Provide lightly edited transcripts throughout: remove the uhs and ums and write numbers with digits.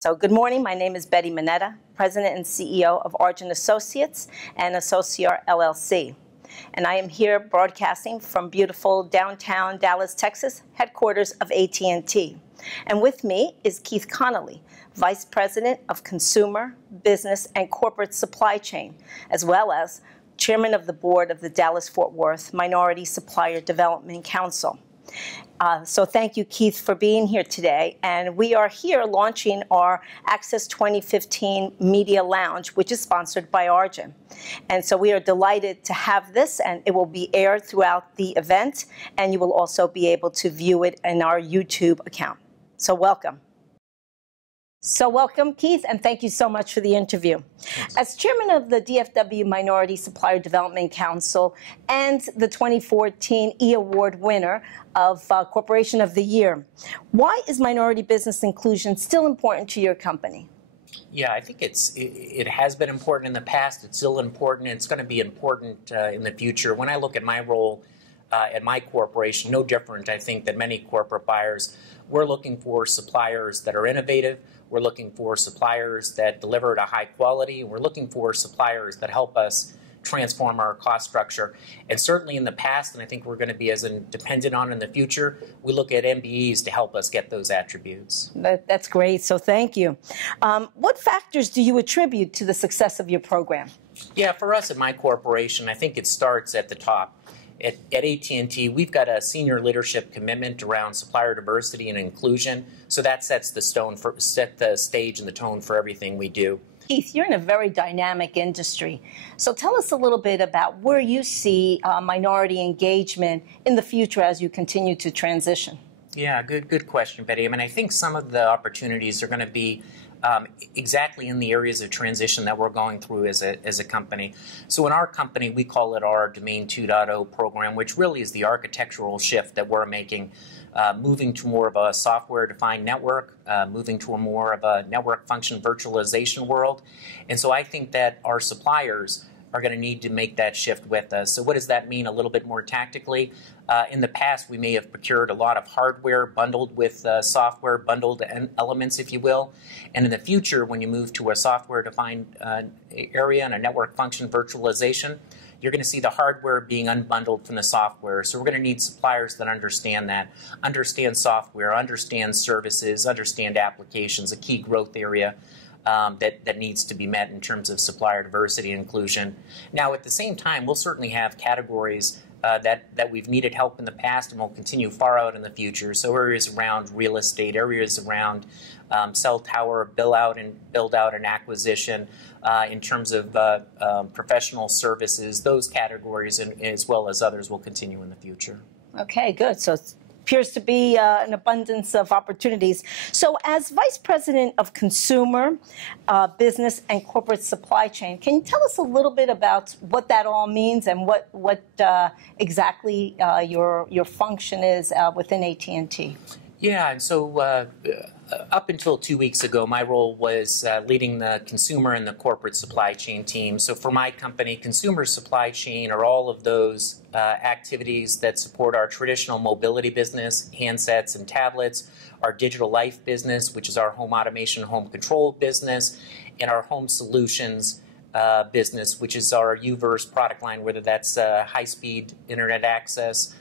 So good morning, my name is Betty Manetta, President and CEO of Argent Associates and Associar LLC. And I am here broadcasting from beautiful downtown Dallas, Texas, headquarters of AT&T. And with me is Keith Connolly, Vice President of Consumer, Business, and Corporate Supply Chain, as well as Chairman of the Board of the Dallas-Fort Worth Minority Supplier Development Council. So thank you, Keith, for being here today. And we are here launching our Access 2015 Media Lounge, which is sponsored by Argent. And so we are delighted to have this, and it will be aired throughout the event, and you will also be able to view it in our YouTube account. So welcome. So welcome, Keith, and thank you so much for the interview. As chairman of the DFW Minority Supplier Development Council and the 2014 E-Award winner of Corporation of the Year, why is minority business inclusion still important to your company? Yeah, I think it has been important in the past. It's still important. It's going to be important in the future. When I look at my role at my corporation, no different, I think, than many corporate buyers. We're looking for suppliers that are innovative. We're looking for suppliers that deliver at a high quality. We're looking for suppliers that help us transform our cost structure. And certainly in the past, and I think we're going to be as dependent on in the future, we look at MBEs to help us get those attributes. That's great. So thank you. What factors do you attribute to the success of your program? Yeah, for us at my corporation, I think it starts at the top. At AT&T, we've got a senior leadership commitment around supplier diversity and inclusion, so that sets the stage and the tone for everything we do. Keith, you're in a very dynamic industry, so tell us a little bit about where you see minority engagement in the future as you continue to transition. Yeah, good question, Betty. I mean, I think some of the opportunities are going to be exactly in the areas of transition that we're going through as a company. So in our company, we call it our Domain 2.0 program, which really is the architectural shift that we're making, moving to more of a software-defined network, moving to a more of a network function virtualization world. And so I think that our suppliers are going to need to make that shift with us. So what does that mean a little bit more tactically? In the past, we may have procured a lot of hardware bundled with software, bundled elements, if you will. And in the future, when you move to a software-defined area and a network function virtualization, you're going to see the hardware being unbundled from the software. So we're going to need suppliers that understand that, understand software, understand services, understand applications, a key growth area that needs to be met in terms of supplier diversity and inclusion. Now, at the same time, we'll certainly have categories that we've needed help in the past and will continue far out in the future. So areas around real estate, areas around cell tower build out and acquisition, in terms of professional services, those categories and as well as others will continue in the future. Okay, good. So it appears to be an abundance of opportunities. So as Vice President of Consumer, Business, and Corporate Supply Chain, can you tell us a little bit about what that all means and what exactly your function is within AT&T? Yeah, and so up until 2 weeks ago, my role was leading the consumer and the corporate supply chain team. So for my company, consumer supply chain are all of those activities that support our traditional mobility business, handsets and tablets, our digital life business, which is our home automation, home control business, and our home solutions business, which is our UVerse product line, whether that's high-speed internet access,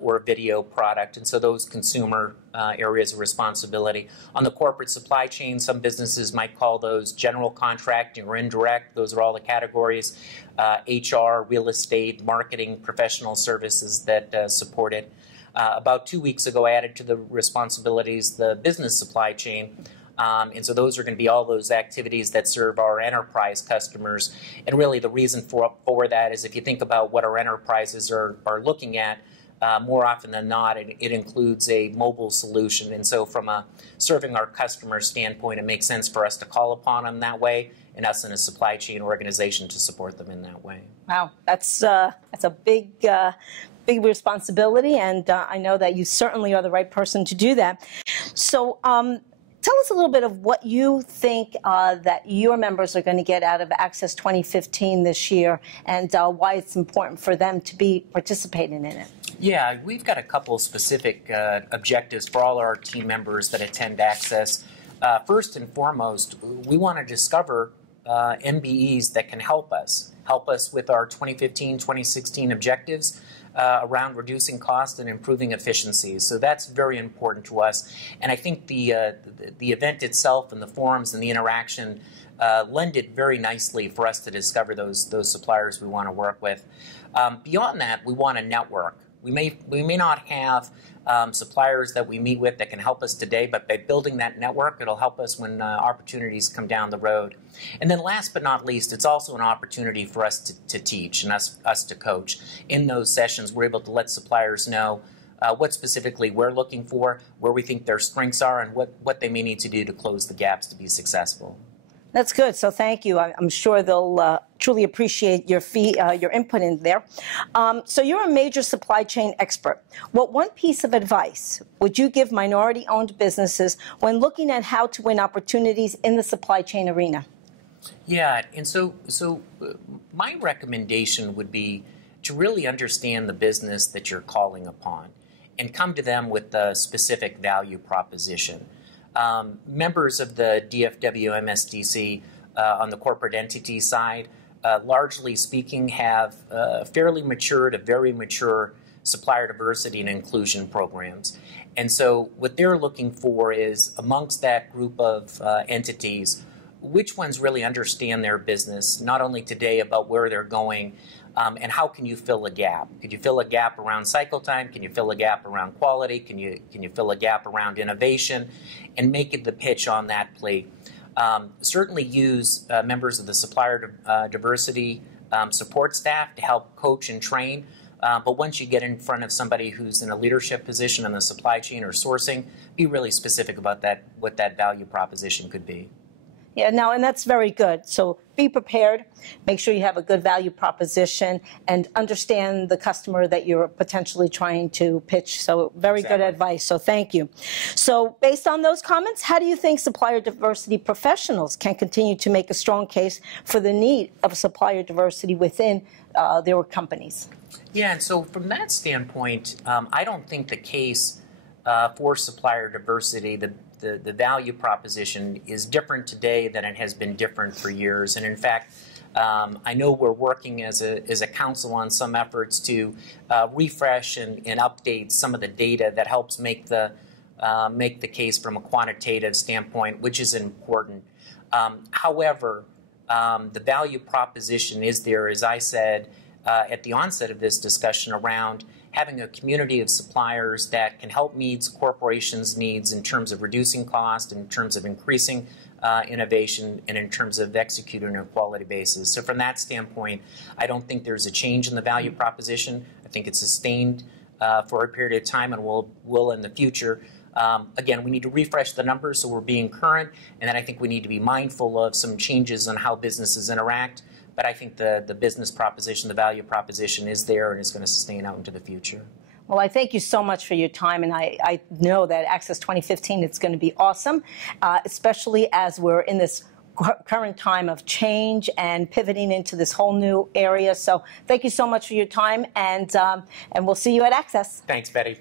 or a video product, and so those consumer areas of responsibility. On the corporate supply chain, some businesses might call those general contracting or indirect. Those are all the categories, HR, real estate, marketing, professional services that support it. About 2 weeks ago, I added to the responsibilities the business supply chain. And so those are going to be all those activities that serve our enterprise customers. And really the reason for that is if you think about what our enterprises are looking at, more often than not, it includes a mobile solution. And so from a serving our customer standpoint, it makes sense for us to call upon them that way and us in a supply chain organization to support them in that way. Wow, that's a big responsibility, and I know that you certainly are the right person to do that. So tell us a little bit of what you think that your members are going to get out of Access 2015 this year, and why it's important for them to be participating in it. Yeah, we've got a couple specific objectives for all our team members that attend Access. First and foremost, we want to discover MBEs that can help us with our 2015-2016 objectives around reducing cost and improving efficiencies. So that's very important to us. And I think the event itself and the forums and the interaction lend it very nicely for us to discover those suppliers we want to work with. Beyond that, we want to network. We may not have suppliers that we meet with that can help us today, but by building that network, it'll help us when opportunities come down the road. And then last but not least, it's also an opportunity for us to teach and us to coach. In those sessions, we're able to let suppliers know what specifically we're looking for, where we think their strengths are, and what they may need to do to close the gaps to be successful. That's good. So thank you. I'm sure they'll truly appreciate your input in there. So you're a major supply chain expert. What one piece of advice would you give minority-owned businesses when looking at how to win opportunities in the supply chain arena? Yeah, and so my recommendation would be to really understand the business that you're calling upon and come to them with a specific value proposition. Members of the DFW MSDC on the corporate entity side, largely speaking, have fairly mature to very mature supplier diversity and inclusion programs. And so what they're looking for is, amongst that group of entities, which ones really understand their business, not only today about where they're going, and how can you fill a gap? Could you fill a gap around cycle time? Can you fill a gap around quality? Can you fill a gap around innovation? And make it the pitch on that plate. Certainly use members of the supplier diversity support staff to help coach and train. But once you get in front of somebody who's in a leadership position in the supply chain or sourcing, be really specific about what that value proposition could be. Yeah, and that's very good. So be prepared, make sure you have a good value proposition, and understand the customer that you're potentially trying to pitch. So very good advice. So thank you. So based on those comments, how do you think supplier diversity professionals can continue to make a strong case for the need of supplier diversity within their companies? Yeah, and so from that standpoint, I don't think the case for supplier diversity, the value proposition is different today than it has been different for years. And in fact, I know we're working as a council on some efforts to refresh and update some of the data that helps make the case from a quantitative standpoint, which is important. However, the value proposition is there, as I said at the onset of this discussion, around having a community of suppliers that can help meet corporations' needs in terms of reducing cost, in terms of increasing innovation, and in terms of executing on a quality basis. So from that standpoint, I don't think there's a change in the value proposition. I think it's sustained for a period of time and will in the future. Again, we need to refresh the numbers so we're being current, and then I think we need to be mindful of some changes on how businesses interact. But I think the business proposition, the value proposition is there and is going to sustain out into the future. Well, I thank you so much for your time, and I know that Access 2015 it's going to be awesome, especially as we're in this current time of change and pivoting into this whole new area. So thank you so much for your time, and we'll see you at Access. Thanks, Betty.